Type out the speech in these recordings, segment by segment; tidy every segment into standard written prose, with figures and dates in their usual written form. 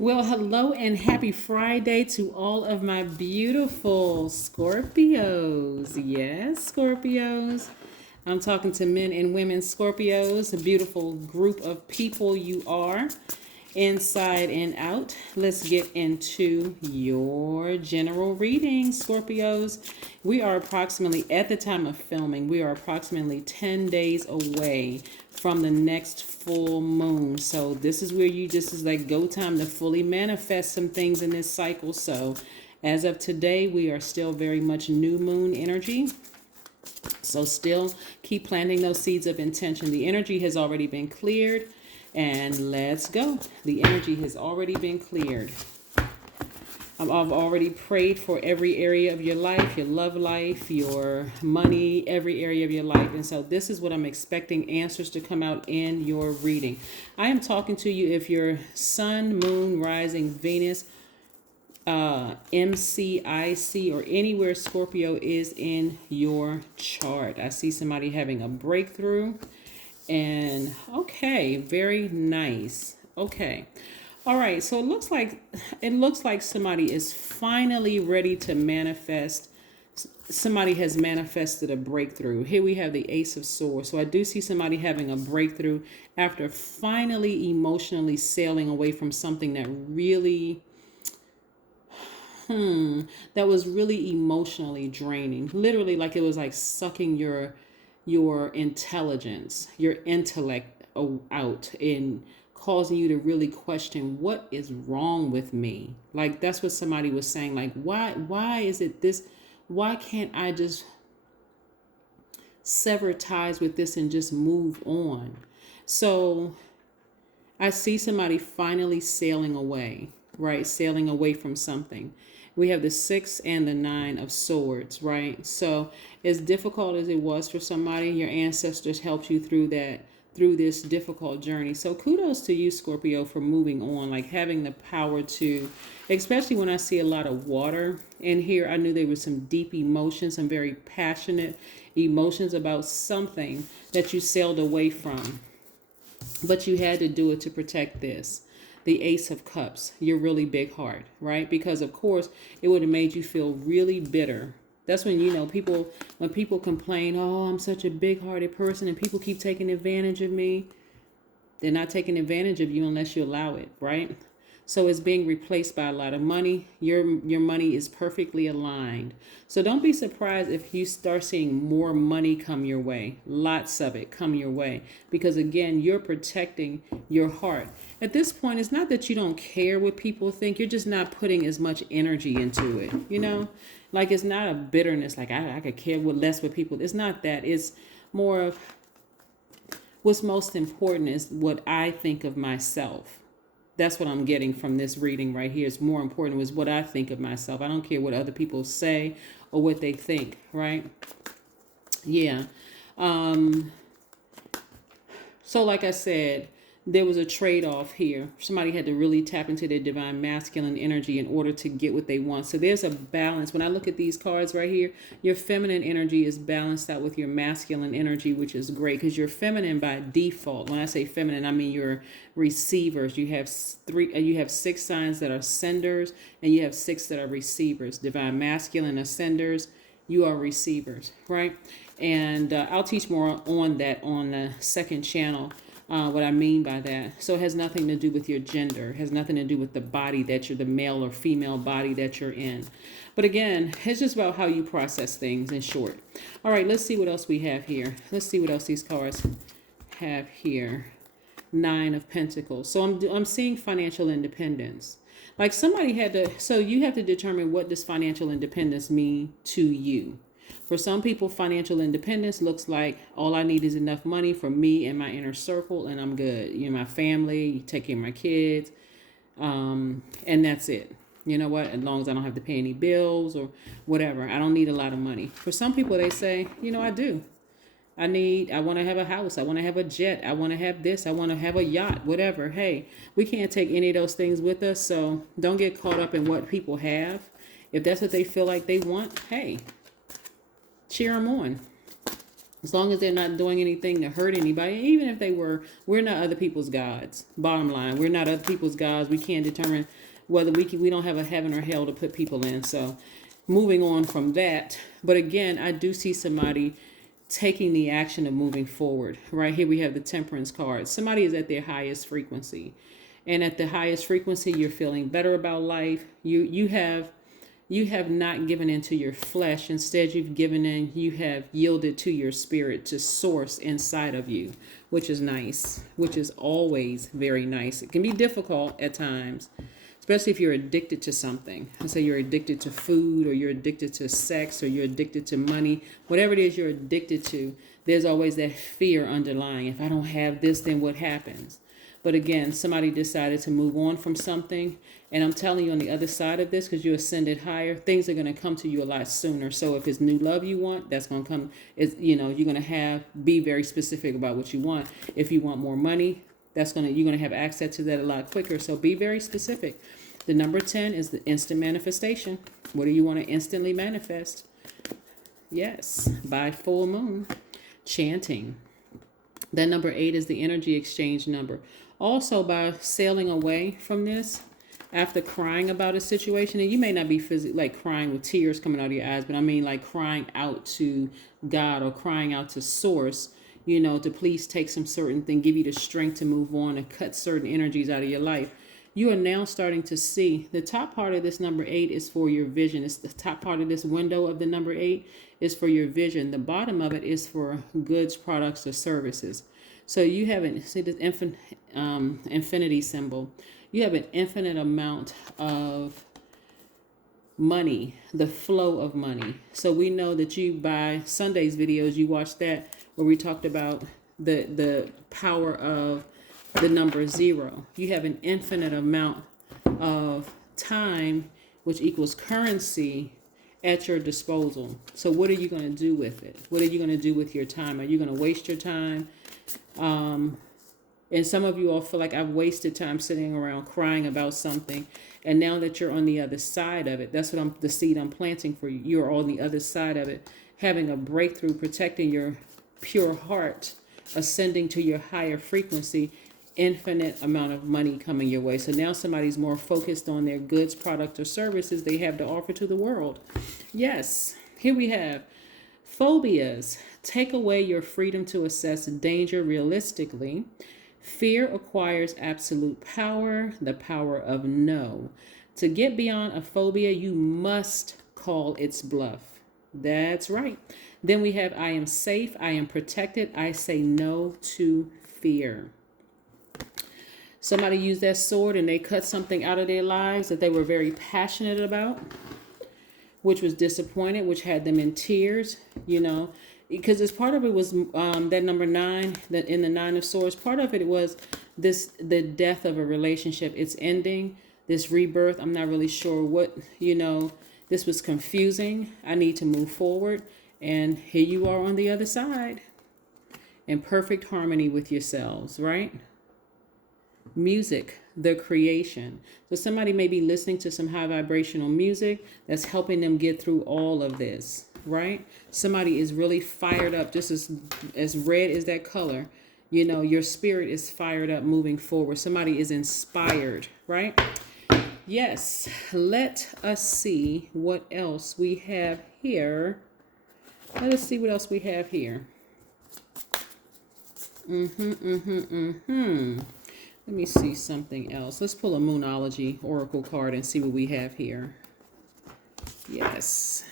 Well, hello and happy Friday to all of my beautiful Scorpios. Yes, Scorpios. I'm talking to men and women Scorpios, a beautiful group of people you are, inside and out. Let's get into your general reading, Scorpios. We are approximately, at the time of filming, we are approximately 10 days away from the next full moon. So this is where this is like go time to fully manifest some things in this cycle. So as of today, we are still very much new moon energy. So still keep planting those seeds of intention. The energy has already been cleared, and let's go. The energy has already been cleared. I've already prayed for every area of your life, your love life, your money, every area of your life. And so this is what I'm expecting answers to come out in your reading. I am talking to you if your sun, moon, rising, Venus, MCIC, or anywhere Scorpio is in your chart. I see somebody having a breakthrough. And okay, very nice. Okay. All right, so it looks like somebody is finally ready to manifest. Somebody has manifested a breakthrough. Here we have the Ace of Swords. So I do see somebody having a breakthrough after finally emotionally sailing away from something that really that was really emotionally draining. Literally, like it was like sucking your intelligence, your intellect out, and causing you to really question what is wrong with me. Like that's what somebody was saying. Like why is it this? Why can't I just sever ties with this and just move on? So I see somebody finally sailing away, right? Sailing away from something. We have the 6 and the 9 of swords, right? So as difficult as it was for somebody, your ancestors helped you through this difficult journey. So kudos to you, Scorpio, for moving on, like having the power to, especially when I see a lot of water in here. I knew there was some deep emotions, some very passionate emotions about something that you sailed away from, but you had to do it to protect this. The Ace of Cups, your really big heart, right? Because of course it would have made you feel really bitter. That's when, when people complain, oh, I'm such a big hearted person and people keep taking advantage of me. They're not taking advantage of you unless you allow it, right? So it's being replaced by a lot of money. Your money is perfectly aligned. So don't be surprised if you start seeing more money come your way. Lots of it come your way. Because again, you're protecting your heart. At this point, it's not that you don't care what people think. You're just not putting as much energy into it, Like it's not a bitterness, like I could care less what people. It's not that. It's more of what's most important is what I think of myself. That's what I'm getting from this reading right here. It's more important was what I think of myself. I don't care what other people say or what they think, right? Yeah. So like I said, there was a trade-off here. Somebody had to really tap into their divine masculine energy in order to get what they want. So there's a balance. When I look at these cards right here, your feminine energy is balanced out with your masculine energy, which is great because you're feminine by default. When I say feminine, I mean you're receivers. You have 6 signs that are senders, and you have 6 that are receivers. Divine masculine are senders. You are receivers, right? And I'll teach more on that on the second channel. What I mean by that. So it has nothing to do with your gender. It has nothing to do with the body that you're, the male or female body that you're in. But again, it's just about how you process things in short. All right, let's see what else we have here. Let's see what else these cards have here. 9 of Pentacles. So I'm seeing financial independence. Like somebody had to, so you have to determine what does financial independence mean to you. For some people, financial independence looks like all I need is enough money for me and my inner circle, and I'm good. My family, take care of my kids, and that's it. You know what? As long as I don't have to pay any bills or whatever, I don't need a lot of money. For some people, they say, I do. I want to have a house. I want to have a jet. I want to have this. I want to have a yacht, whatever. Hey, we can't take any of those things with us, so don't get caught up in what people have. If that's what they feel like they want, hey, cheer them on. As long as they're not doing anything to hurt anybody, even if they were, we're not other people's gods. Bottom line, we're not other people's gods. We can't determine whether we don't have a heaven or hell to put people in. So moving on from that. But again, I do see somebody taking the action of moving forward. Right here we have the Temperance card. Somebody is at their highest frequency. And at the highest frequency, you're feeling better about life. You have not given into your flesh. Instead, you have yielded to your spirit, to source inside of you, which is nice, which is always very nice. It can be difficult at times, especially if you're addicted to something. Let's say you're addicted to food, or you're addicted to sex, or you're addicted to money. Whatever it is you're addicted to, there's always that fear underlying. If I don't have this, then what happens? But again, somebody decided to move on from something. And I'm telling you, on the other side of this, because you ascended higher, things are going to come to you a lot sooner. So if it's new love you want, that's going to come. You're going to be very specific about what you want. If you want more money, you're going to have access to that a lot quicker. So be very specific. The number 10 is the instant manifestation. What do you want to instantly manifest? Yes, by full moon, chanting. That number 8 is the energy exchange number. Also, by sailing away from this, after crying about a situation, and you may not be physically like crying with tears coming out of your eyes, but I mean like crying out to God or crying out to source, to please take some certain thing, give you the strength to move on and cut certain energies out of your life. You are now starting to see the top part of this number 8 is for your vision. It's the top part of this window of the number 8 is for your vision. The bottom of it is for goods, products, or services. So you have see this infinity symbol. You have an infinite amount of money, the flow of money. So we know that by Sunday's videos, you watched that where we talked about the power of the number 0. You have an infinite amount of time, which equals currency, at your disposal. So what are you going to do with it? What are you going to do with your time? Are you going to waste your time? And some of you all feel like I've wasted time sitting around crying about something. And now that you're on the other side of it, that's what the seed I'm planting for you. You're on the other side of it, having a breakthrough, protecting your pure heart, ascending to your higher frequency, infinite amount of money coming your way. So now somebody's more focused on their goods, product, or services they have to offer to the world. Yes, here we have phobias. Take away your freedom to assess danger realistically. Fear acquires absolute power, the power of no. To get beyond a phobia, you must call its bluff. That's right. Then we have I am safe, I am protected, I say no to fear. Somebody used that sword and they cut something out of their lives that they were very passionate about, which was disappointed, which had them in tears, because as part of it was that number 9, that in the 9 of Swords, part of it was the death of a relationship. It's ending, this rebirth. I'm not really sure what, this was confusing. I need to move forward. And here you are on the other side in perfect harmony with yourselves, right? Music, the creation. So somebody may be listening to some high vibrational music that's helping them get through all of this, right? Somebody is really fired up, just as red as that color. Your spirit is fired up moving forward. Somebody is inspired, right? Yes, let us see what else we have here. Let us see what else we have here. Let me see something else. Let's pull a Moonology Oracle card and see what we have here. Yes.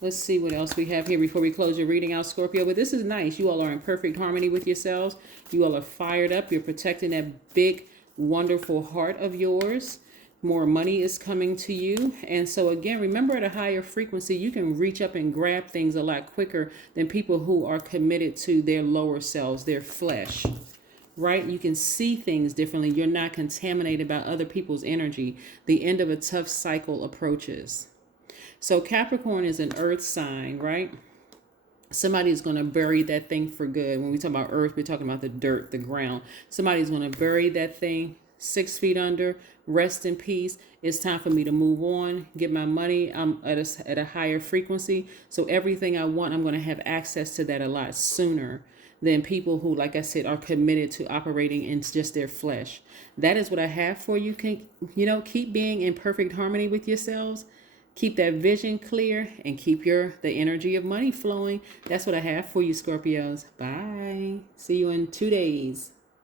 Let's see what else we have here before we close your reading out, Scorpio. But this is nice. You all are in perfect harmony with yourselves. You all are fired up. You're protecting that big, wonderful heart of yours. More money is coming to you. And so again, remember, at a higher frequency, you can reach up and grab things a lot quicker than people who are committed to their lower selves, their flesh. Right? You can see things differently. You're not contaminated by other people's energy. The end of a tough cycle approaches. So Capricorn is an earth sign, right? Somebody's going to bury that thing for good. When we talk about earth, we're talking about the dirt, the ground. Somebody's going to bury that thing, 6 feet under, rest in peace. It's time for me to move on, get my money. I'm at a higher frequency. So everything I want, I'm going to have access to that a lot sooner than people who, like I said, are committed to operating in just their flesh. That is what I have for you. Can, keep being in perfect harmony with yourselves. Keep that vision clear and keep the energy of money flowing. That's what I have for you, Scorpios. Bye. See you in 2 days.